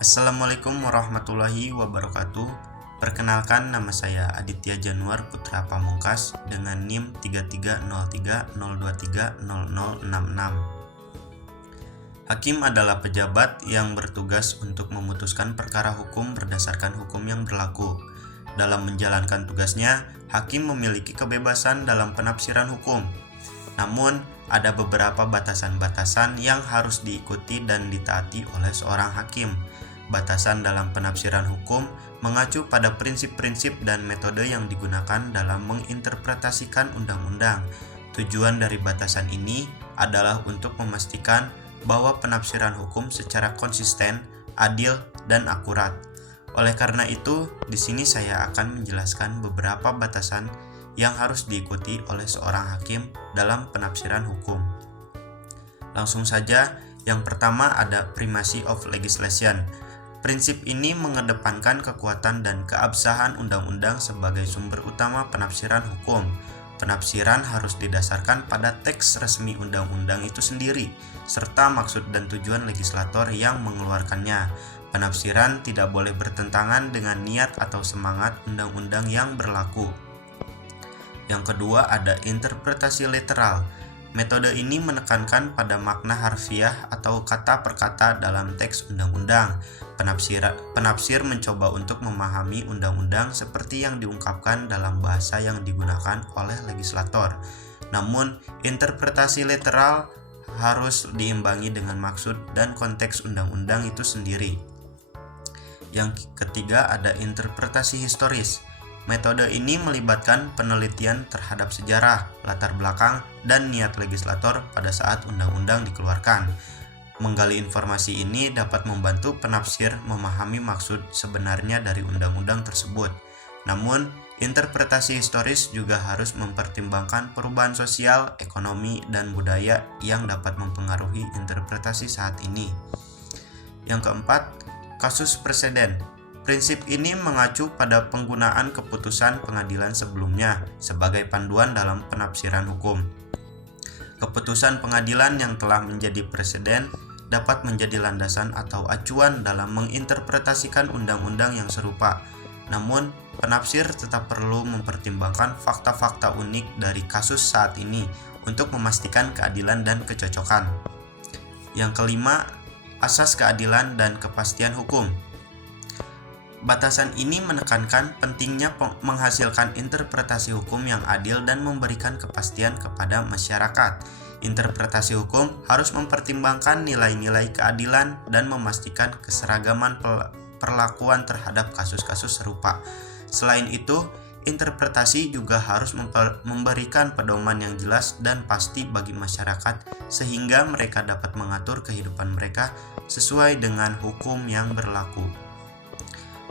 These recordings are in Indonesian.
Assalamualaikum warahmatullahi wabarakatuh. Perkenalkan, nama saya Aditya Januar Putra Pamungkas dengan NIM 330302300066. Hakim adalah pejabat yang bertugas untuk memutuskan perkara hukum berdasarkan hukum yang berlaku. Dalam menjalankan tugasnya, hakim memiliki kebebasan dalam penafsiran hukum. Namun, ada beberapa batasan-batasan yang harus diikuti dan ditaati oleh seorang hakim. Batasan dalam penafsiran hukum mengacu pada prinsip-prinsip dan metode yang digunakan dalam menginterpretasikan undang-undang. Tujuan dari batasan ini adalah untuk memastikan bahwa penafsiran hukum secara konsisten, adil, dan akurat. Oleh karena itu, di sini saya akan menjelaskan beberapa batasan yang harus diikuti oleh seorang hakim dalam penafsiran hukum. Langsung saja, yang pertama ada primacy of legislation. Prinsip ini mengedepankan kekuatan dan keabsahan undang-undang sebagai sumber utama penafsiran hukum. Penafsiran harus didasarkan pada teks resmi undang-undang itu sendiri, serta maksud dan tujuan legislator yang mengeluarkannya. Penafsiran tidak boleh bertentangan dengan niat atau semangat undang-undang yang berlaku. Yang kedua ada interpretasi literal. Metode ini menekankan pada makna harfiah atau kata per kata dalam teks undang-undang. Penafsir mencoba untuk memahami undang-undang seperti yang diungkapkan dalam bahasa yang digunakan oleh legislator. Namun, interpretasi literal harus diimbangi dengan maksud dan konteks undang-undang itu sendiri. Yang ketiga ada interpretasi historis. Metode ini melibatkan penelitian terhadap sejarah, latar belakang, dan niat legislator pada saat undang-undang dikeluarkan. Menggali informasi ini dapat membantu penafsir memahami maksud sebenarnya dari undang-undang tersebut. Namun, interpretasi historis juga harus mempertimbangkan perubahan sosial, ekonomi, dan budaya yang dapat mempengaruhi interpretasi saat ini. Yang keempat, kasus preseden. Prinsip ini mengacu pada penggunaan keputusan pengadilan sebelumnya sebagai panduan dalam penafsiran hukum. Keputusan pengadilan yang telah menjadi preseden dapat menjadi landasan atau acuan dalam menginterpretasikan undang-undang yang serupa. Namun, penafsir tetap perlu mempertimbangkan fakta-fakta unik dari kasus saat ini untuk memastikan keadilan dan kecocokan. Yang kelima, asas keadilan dan kepastian hukum. Batasan ini menekankan pentingnya menghasilkan interpretasi hukum yang adil dan memberikan kepastian kepada masyarakat. Interpretasi hukum harus mempertimbangkan nilai-nilai keadilan dan memastikan keseragaman perlakuan terhadap kasus-kasus serupa. Selain itu, interpretasi juga harus memberikan pedoman yang jelas dan pasti bagi masyarakat sehingga mereka dapat mengatur kehidupan mereka sesuai dengan hukum yang berlaku.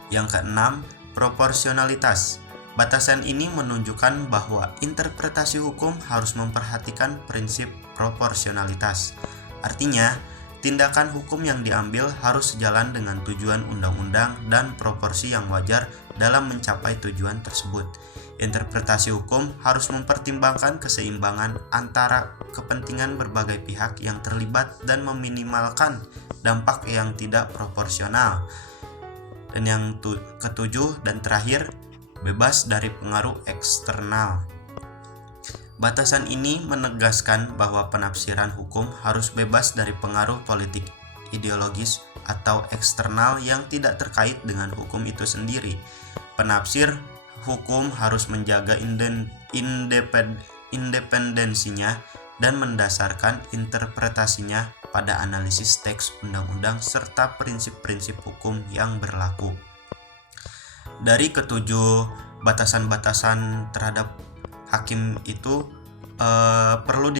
Yang keenam, proporsionalitas. Batasan ini menunjukkan bahwa interpretasi hukum harus memperhatikan prinsip proporsionalitas. Artinya, tindakan hukum yang diambil harus sejalan dengan tujuan undang-undang dan proporsi yang wajar dalam mencapai tujuan tersebut. Interpretasi hukum harus mempertimbangkan keseimbangan antara kepentingan berbagai pihak yang terlibat dan meminimalkan dampak yang tidak proporsional. Dan yang ketujuh dan terakhir, bebas dari pengaruh eksternal. Batasan ini menegaskan bahwa penafsiran hukum harus bebas dari pengaruh politik, ideologis, atau eksternal yang tidak terkait dengan hukum itu sendiri. Penafsir hukum harus menjaga independensinya dan mendasarkan interpretasinya pada analisis teks undang-undang serta prinsip-prinsip hukum yang berlaku. Dari ketujuh batasan-batasan terhadap hakim itu perlu